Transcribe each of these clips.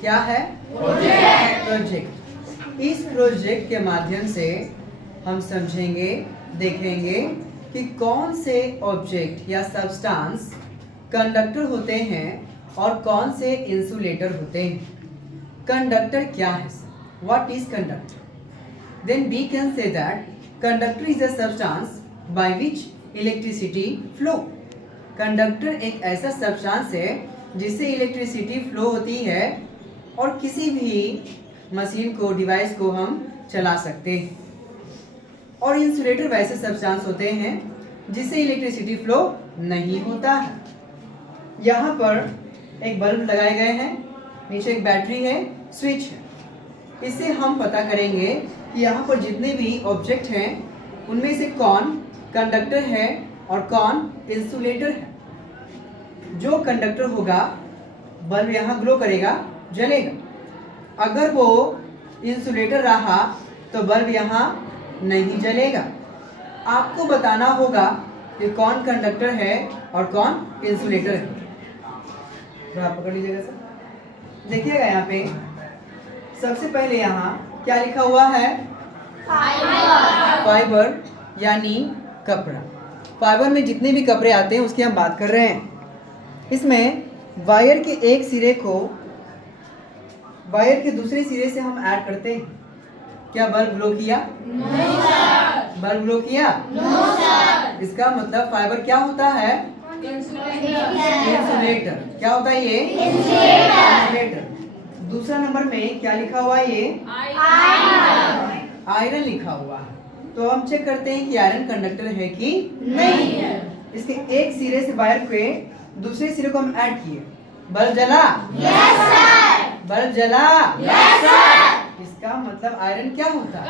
क्या है? प्रोजेक्ट। इस प्रोजेक्ट के माध्यम से हम समझेंगे, देखेंगे कि कौन से ऑब्जेक्ट या सब्सटेंस कंडक्टर होते हैं और कौन से इंसुलेटर होते हैं। कंडक्टर क्या है? What is conductor? Then we can say that conductor is a substance by which electricity flow. Conductor एक ऐसा सब्सटेंस है जिससे इलेक्ट्रिसिटी फ्लो होती है और किसी भी मशीन को, डिवाइस को हम चला सकते हैं। और इंसुलेटर वैसे सब्सटेंस होते हैं जिससे इलेक्ट्रिसिटी फ्लो नहीं होता है। यहाँ पर एक बल्ब लगाए गए हैं, नीचे एक बैटरी है, स्विच है। इससे हम पता करेंगे कि यहाँ पर जितने भी ऑब्जेक्ट हैं उनमें से कौन कंडक्टर है और कौन इंसुलेटर है। जो कंडक्टर होगा बल्ब यहाँ ग्लो करेगा, जलेगा। अगर वो इंसुलेटर रहा तो बल्ब यहाँ नहीं जलेगा। आपको बताना होगा कि कौन कंडक्टर है और कौन इंसुलेटर है। तो आप पकड़ लीजिएगा सर, देखिएगा यहाँ पे सबसे पहले यहाँ क्या लिखा हुआ है? फाइबर यानी कपड़ा। फाइबर में जितने भी कपड़े आते हैं उसकी हम बात कर रहे हैं। इसमें वायर के एक सिरे को वायर के दूसरे सिरे से हम ऐड करते हैं। क्या बल्ब ग्लो किया? नहीं सर। बल्ब ग्लो किया? No sir. इसका मतलब फाइबर क्या होता है? इंसुलेटर। क्या होता है ये? इंसुलेटर। दूसरा नंबर में क्या लिखा हुआ है? ये आयरन लिखा हुआ है। तो हम चेक करते हैं कि आयरन कंडक्टर है कि नहीं है। इसके एक सिरे से वायर के दूसरे सिरे को हम ऐड किए, बल्ब जला? Yes sir. बल्ब जला? Yes sir. इसका मतलब आयरन क्या होता है?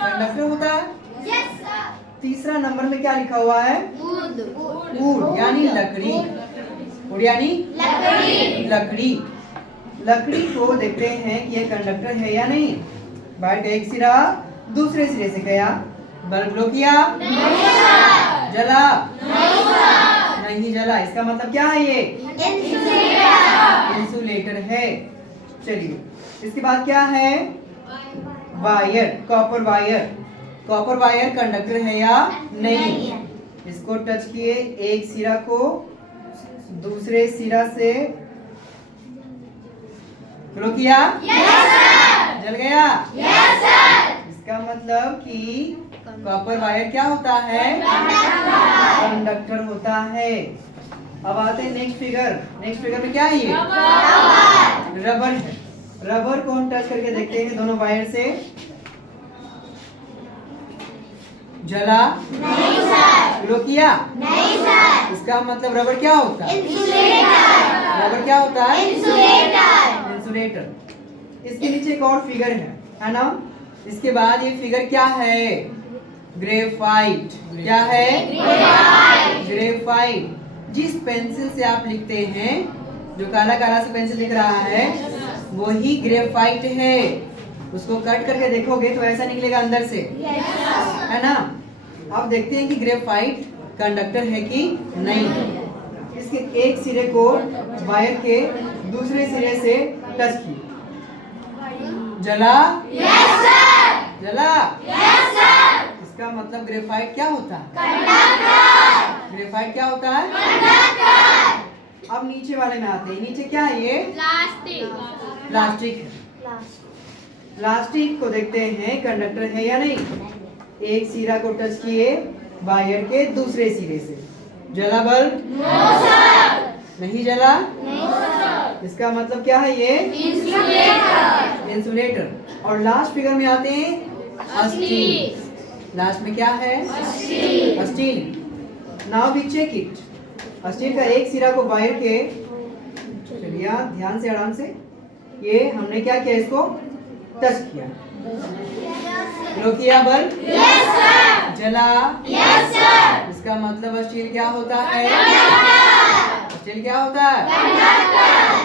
कंडक्टर होता है। Yes sir. तीसरा नंबर में क्या लिखा हुआ है? वुड यानी लकड़ी। वुड यानी लकड़ी। लकड़ी को देखते हैं कि ये कंडक्टर है या नहीं। वायर का एक सिरा दूसरे सिरे से गया, बल्ब ग्लो किया? नहीं सर। जला? नहीं सर। नहीं जला। इसका मतलब क्या है? ये इंसुलेटर है। चलिए इसके बाद क्या है? Wire, copper wire. Copper wire conductor है या नहीं? इसको टच किए, एक सिरा को दूसरे सिरा से ग्लो किया? Yes sir. जल गया? Yes sir. इसका मतलब कि कॉपर वायर क्या होता है? कंडक्टर होता है। अब आते हैं नेक्स्ट फिगर। नेक्स्ट फिगर में क्या है? ये रबर है। रबर को हम टच करके देखते हैं दोनों वायर से। जला? नहीं सर। ग्लो किया? नहीं सर। इसका मतलब रबर क्या होता है? इंसुलेटर। रबर क्या होता है? इंसुलेटर। इसके नीचे एक और फिगर है ना? इसके बाद ये फिगर क्या है? ग्रेफाइट। क्या है? ग्रेफाइट। जिस पेंसिल से आप लिखते हैं, जो काला काला से पेंसिल लिख रहा है, वही ग्रेफाइट है। उसको कट करके देखोगे तो ऐसा निकलेगा अंदर से, है ना? अब देखते हैं कि ग्रेफाइट कंडक्टर है कि नहीं। इसके एक सिरे को वायर के दूसरे सिरे से टच किया, जला? Yes sir. जला? Yes sir. इसका मतलब ग्रेफाइट क्या होता है? कंडक्टर। ग्रेफाइट क्या होता है? कंडक्टर। अब नीचे वाले में आते हैं। नीचे क्या है? ये प्लास्टिक है। प्लास्टिक को देखते हैं कंडक्टर है या नहीं। एक सिरा को टच किए वायर के दूसरे सिरे से, जला बल्ब? No sir. नहीं जला? नहीं सर। इसका मतलब क्या है? ये इंसुलेटर। और लास्ट फिगर में आते हैं स्टील। लास्ट में क्या है? Steel. Now we check it. Steel का एक सिरा को वायर के, चलिए ध्यान से, आराम से, ये हमने क्या किया? इसको टच किया, ग्लो किया बल्ब? Yes sir. जला? Yes sir. इसका मतलब स्टील क्या होता है? स्टील क्या होता है?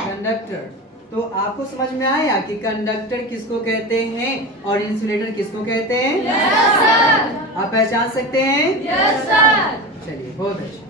कंडक्टर। तो आपको समझ में आया कि कंडक्टर किसको कहते हैं और इंसुलेटर किसको कहते हैं? Yes sir. आप पहचान सकते हैं? Yes sir. चलिए बहुत अच्छा।